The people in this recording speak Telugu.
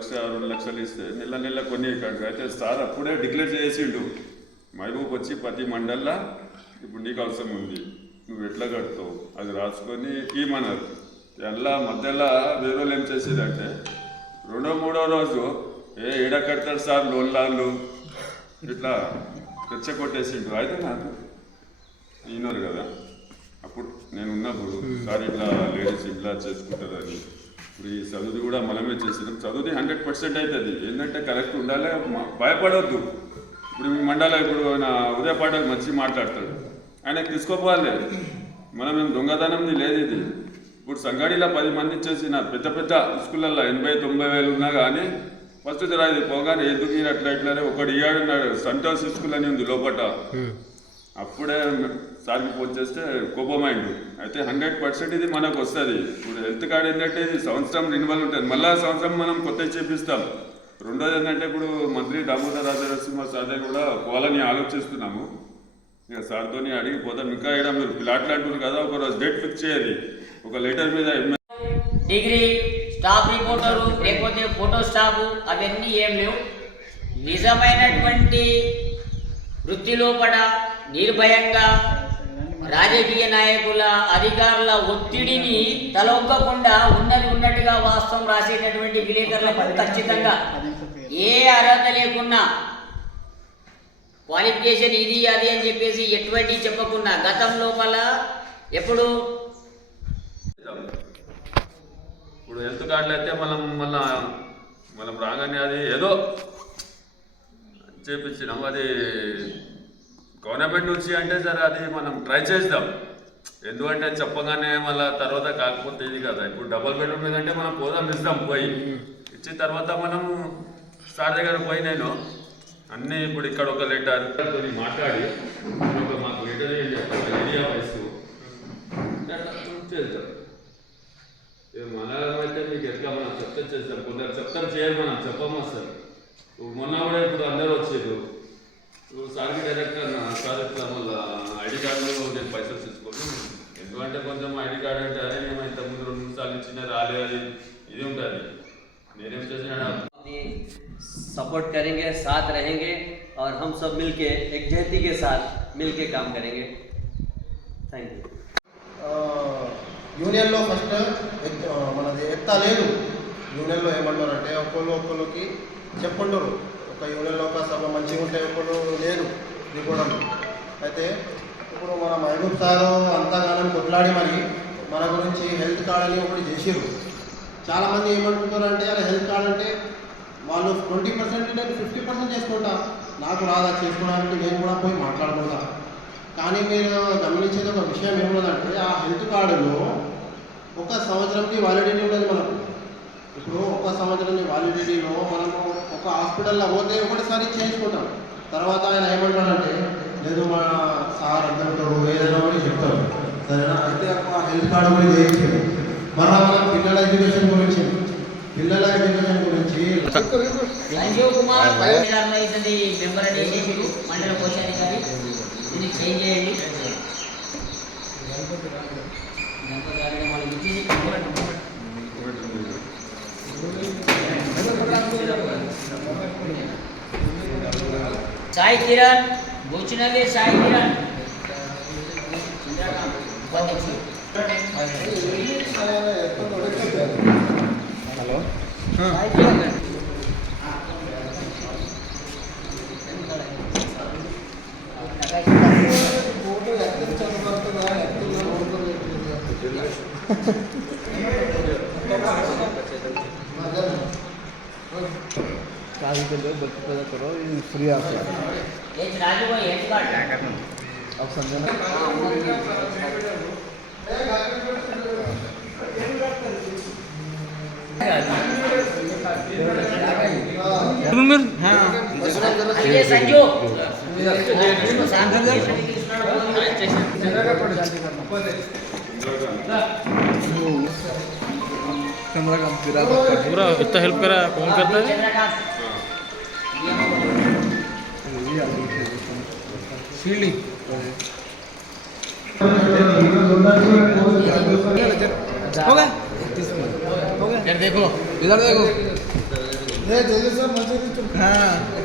1,00,000 2,00,000 ఇస్తే నెల నెల కొన్ని అయితే సార్ అప్పుడే డిక్లేర్ చేసిండు మహబూబ్ వచ్చి ప్రతి మండల్లో ఇప్పుడు నీకు అవసరం ఉంది, నువ్వు ఎట్లా కడతావు అది రాసుకొని కీమన్నారు. ఎలా మధ్యలో వేరే వాళ్ళు ఏం చేసేదంటే 2వ 3వ రోజు ఏడ కడతాడు సార్ లోన్లాళ్ళు ఇట్లా రెచ్చగొట్టేసిండు. అయితే నాకు ఈయనరు కదా అప్పుడు నేను ఉన్నప్పుడు సార్ ఇట్లా లేడీస్ ఇట్లా చేసుకుంటారని. ఇప్పుడు ఈ చదువుది కూడా మనమే చేసినాం. చదువుది 100% అవుతుంది. ఏంటంటే కరెక్ట్ ఉండాలి, భయపడవద్దు. ఇప్పుడు మీ మండలం ఇప్పుడు ఆయన ఉదయపాట మంచి మాట్లాడతాడు, ఆయనకు తీసుకోపోవాలి. మనం ఏం దొంగతనంది లేదు. ఇది ఇప్పుడు సంగాడిలో 10 మంది ఇచ్చేసిన పెద్ద పెద్ద స్కూళ్ళల్లో 80-90 వేలు ఉన్నా కానీ ఫస్ట్ జరా ఇది పోగానే ఎందుకు అట్లా ఇట్లానే ఒకటి ఇయ్యాడున్నాడు. సంతోష్ స్కూల్ అని ఉంది లోపల. అప్పుడే సార్కి ఫోన్ చేస్తే కోపమైండు. అయితే 100% ఇది మనకు వస్తుంది. ఇప్పుడు హెల్త్ కార్డు ఏంటంటే ఇది సంవత్సరం రెన్యువల్ ఉంటుంది, మళ్ళా సంవత్సరం మనం కొత్త చేపిస్తాం. రెండోది ఏంటంటే ఇప్పుడు మంత్రి దామోదర్ రాజనరసింహ సార్ కూడా పోవాలని ఆలోచిస్తున్నాము. ఇక సార్తో అడిగిపోతాం. ఇంకా ఇక్కడ మీరు ప్లాట్లు అంటున్నారు కదా, ఒకరోజు డేట్ ఫిక్స్ చేయాలి. ఒక లెటర్ మీద డిగ్రీ స్టాఫ్ రిపోర్టరు లేకపోతే ఫోటో స్టాఫ్ అవన్నీ ఏం లేవు. నిజమైనటువంటి వృత్తి లోపల నిర్భయంగా రాజకీయ నాయకుల అధికారుల ఒత్తిడిని తలొక్కకుండా ఉన్నది ఉన్నట్టుగా వాస్తవం రాసేటటువంటి విలేకరులకు ఖచ్చితంగా ఏ అర్హత లేకున్నా క్వాలిఫికేషన్ ఇది అది అని చెప్పేసి ఎటువంటి చెప్పకుండా గతం లోపల ఇప్పుడు హెల్త్ కార్డులు అయితే మనం రాగానే అది ఏదో చేపించినాం. అది గవర్నమెంట్ నుంచి అంటే సరే అది మనం ట్రై చేద్దాం. ఎందుకంటే చెప్పగానే మళ్ళీ తర్వాత కాకపోతే ఇది కదా. ఇప్పుడు డబుల్ బెడ్రూమ్ మీద అంటే మనం పోదాం, ఇస్తాం. పోయి ఇచ్చిన తర్వాత మనం సార్ దగ్గర పోయి నేను అన్నీ ఇప్పుడు ఇక్కడ ఒక లెటర్ మాట్లాడి ఒక మాకు లెటర్ ఏం చెప్పాలి ఏరియా వైస్ చేద్దాం. మనలో అయితే మీకు ఎట్లా మనం చెప్తే చేస్తాం. కొందరు చెప్తాం చేయరు, మనం చెప్పము అసలు. మొన్న కూడా ఇప్పుడు అందరూ వచ్చేది సార్కి డైరెక్ట్గా సార్ ఇట్లా మళ్ళీ ఐడి కార్డులో నేను పైసలు తీసుకోండి. ఎందుకంటే కొంచెం ఐడి కార్డు అంటే అదే మేము ఇంతకుముందు 2 నిమిషాలు ఇచ్చిన రాలే అది ఇది ఉంటుంది. నేనేం చేసిన सपोर्ट करेंगे, साथ रहेंगे और हम सब मिलके एक जहती के साथ मिलके काम करेंगे. Thank you. యూనియన్లో ఫస్ట్ మనది ఎత్తా లేదు. యూనియన్లో ఏమంటారంటే ఒక్కొక్కరికి చెప్పుండరు. ఒక యూనియన్లో ఒక సభ మంచిగా ఉంటే ఒక్కరు లేరు దిగడం. అయితే ఇప్పుడు మన మహబూబ్ సారు అంతగానం కొట్లాడి మరి మన గురించి హెల్త్ కార్డ్ అని ఒకటి చేసిరు. చాలామంది ఏమంటున్నారంటే అలా హెల్త్ కార్డ్ అంటే వాళ్ళు 20% నేను 50% చేసుకుంటా, నాకు రాదా చేసుకోవడానికి, నేను కూడా పోయి మాట్లాడుకుంటా. కానీ మీరు గమనించేది ఒక విషయం ఏమున్నదంటే ఆ హెల్త్ కార్డులో 1 సంవత్సరంకి వ్యాలిడిటీ ఉండదు మనకు. ఇప్పుడు 1 సంవత్సరం వ్యాలిడిటీలో మనము ఒక హాస్పిటల్లో పోతే ఒకటిసారి చేయించుకుంటాం. తర్వాత ఆయన ఏమంటాడంటే లేదు మా సార్ అందరితో ఏదైనా కూడా చెప్తారు, సరేనా. అయితే ఆ హెల్త్ కార్డు గురించి చేయించాడు. మళ్ళీ మనం పిల్లల ఎడ్యుకేషన్ గురించి సంజీవ్ కుమార్ మెంబర్ అని చేసేది మండల కోశాధికారి. దీన్ని చేంజ్ చేయండి. సాయి కిరణ్ బుచ్చినల్లి, సాయి కిరణ్ హలో शादी के लिए बच्चे पैदा करो, ये फ्री आपसे अब समझना. संजू पूरा इतना हेल्प करा. कौन करता है? फील्डिंग होगा. देखो इधर देखो. रे जल्दी से मंजूरी तुम हाँ